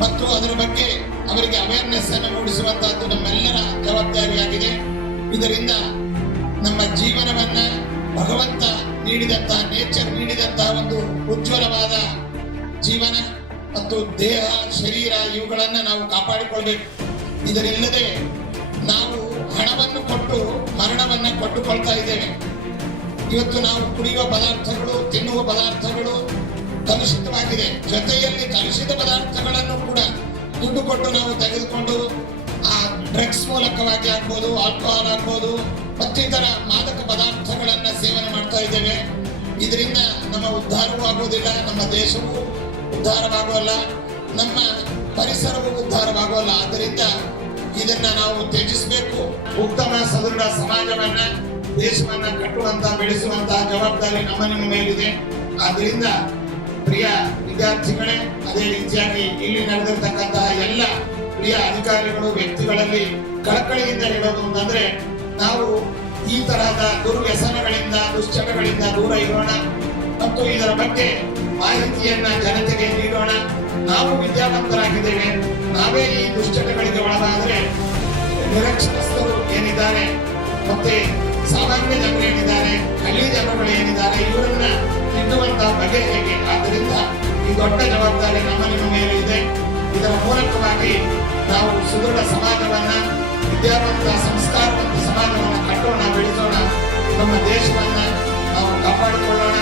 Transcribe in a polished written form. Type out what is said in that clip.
ಮತ್ತು ಅದರ ಬಗ್ಗೆ ಅವರಿಗೆ ಅವೇರ್ನೆಸ್ ಅನ್ನು ಮೂಡಿಸುವಂತಹದ್ದು ನಮ್ಮೆಲ್ಲರ ಜವಾಬ್ದಾರಿಯಾಗಿದೆ. ಇದರಿಂದ ನಮ್ಮ ಜೀವನವನ್ನ ಭಗವಂತ ನೀಡಿದಂತಹ, ನೇಚರ್ ನೀಡಿದಂತಹ ಒಂದು ಉಜ್ವಲವಾದ ಜೀವನ ಮತ್ತು ದೇಹ, ಶರೀರ ಇವುಗಳನ್ನ ನಾವು ಕಾಪಾಡಿಕೊಳ್ಬೇಕು. ಇದರಿಲ್ಲದೆ ನಾವು ಹಣವನ್ನು ಕೊಟ್ಟು ಮರಣವನ್ನ ಕೊಂಡುಕೊಳ್ತಾ ಇದ್ದೇವೆ. ಇವತ್ತು ನಾವು ಕುಡಿಯುವ ಪದಾರ್ಥಗಳು, ತಿನ್ನುವ ಪದಾರ್ಥಗಳು ಕಲುಷಿತವಾಗಿದೆ. ಜೊತೆಯಲ್ಲಿ ಕಲುಷಿತ ಪದಾರ್ಥಗಳನ್ನು ಕೂಡ ದುಡ್ಡು ಕೊಟ್ಟು ನಾವು ತೆಗೆದುಕೊಂಡು ಆ ಡ್ರಗ್ಸ್ ಮೂಲಕವಾಗಿ ಆಗ್ಬೋದು, ಆಲ್ಕೋಹಾಲ್ ಆಗ್ಬೋದು, ಮತ್ತಿತರ ಮಾದಕ ಪದಾರ್ಥಗಳನ್ನ ಸೇವನೆ ಮಾಡ್ತಾ ಇದ್ದೇವೆ. ಇದರಿಂದ ನಮ್ಮ ಉದ್ಧಾರವೂ ಆಗುವುದಿಲ್ಲ, ನಮ್ಮ ದೇಶವೂ ಉದ್ಧಾರವಾಗುವಲ್ಲ, ನಮ್ಮ ಪರಿಸರವೂ ಉದ್ಧಾರವಾಗುವಲ್ಲ. ಆದ್ದರಿಂದ ಇದನ್ನ ನಾವು ತ್ಯಜಿಸಬೇಕು. ಉತ್ತಮ ಸದೃಢ ಸಮಾಜವನ್ನ, ದೇಶವನ್ನ ಕಟ್ಟುವಂತಹ, ಬೆಳೆಸುವಂತಹ ಜವಾಬ್ದಾರಿ ನಮ್ಮ ನಿಮ್ಮ ಮೇಲಿದೆ. ಆದ್ರಿಂದ ಪ್ರಿಯ ವಿದ್ಯಾರ್ಥಿಗಳೇ, ಅದೇ ರೀತಿಯಾಗಿ ಇಲ್ಲಿ ನಡೆದಿರ್ತಕ್ಕಂತಹ ಎಲ್ಲ ಪ್ರಿಯ ಅಧಿಕಾರಿಗಳು, ವ್ಯಕ್ತಿಗಳಲ್ಲಿ ಕಳಕಳಿಯಿಂದ ಹೇಳೋದು ಅಂತಂದ್ರೆ, ನಾವು ಈ ತರಹದ ದುರ್ವ್ಯಸನಗಳಿಂದ, ದುಶ್ಚಟಗಳಿಂದ ದೂರ ಇರೋಣ ಮತ್ತು ಇದರ ಬಗ್ಗೆ ಮಾಹಿತಿಯನ್ನ ಜನತೆಗೆ ನೀಡೋಣ. ನಾವು ವಿದ್ಯಾವಂತರಾಗಿದ್ದೇವೆ, ನಾವೇ ಈ ದುಶ್ಚಟಗಳಿಗೆ ಒಳಗಾದರೆ ನಿರಕ್ಷರಸ್ಥರು ಏನಿದ್ದಾರೆ, ಮತ್ತೆ ಸಾಮಾನ್ಯ ಜನರು ಏನಿದ್ದಾರೆ, ಹಳ್ಳಿ ಜನಗಳು ಏನಿದ್ದಾರೆ, ಇವರನ್ನ ತಿದ್ದುವಂತಹ ಬಗೆ ಹೇಗೆ? ಆದ್ದರಿಂದ ಈ ದೊಡ್ಡ ಜವಾಬ್ದಾರಿ ನಮ್ಮ ನಿಮ್ಮ ಮೇಲೆ ಇದೆ. ಇದರ ಮೂಲಕವಾಗಿ ನಾವು ಸುದೃಢ ಸಮಾಜವನ್ನ, ವಿದ್ಯಾವಂತ ಸಂಸ್ಕಾರವಂತ ಸಮಾಜವನ್ನ ಕಟ್ಟೋಣ, ಬೆಳೆಸೋಣ, ನಮ್ಮ ದೇಶವನ್ನ ನಾವು ಕಾಪಾಡಿಕೊಳ್ಳೋಣ.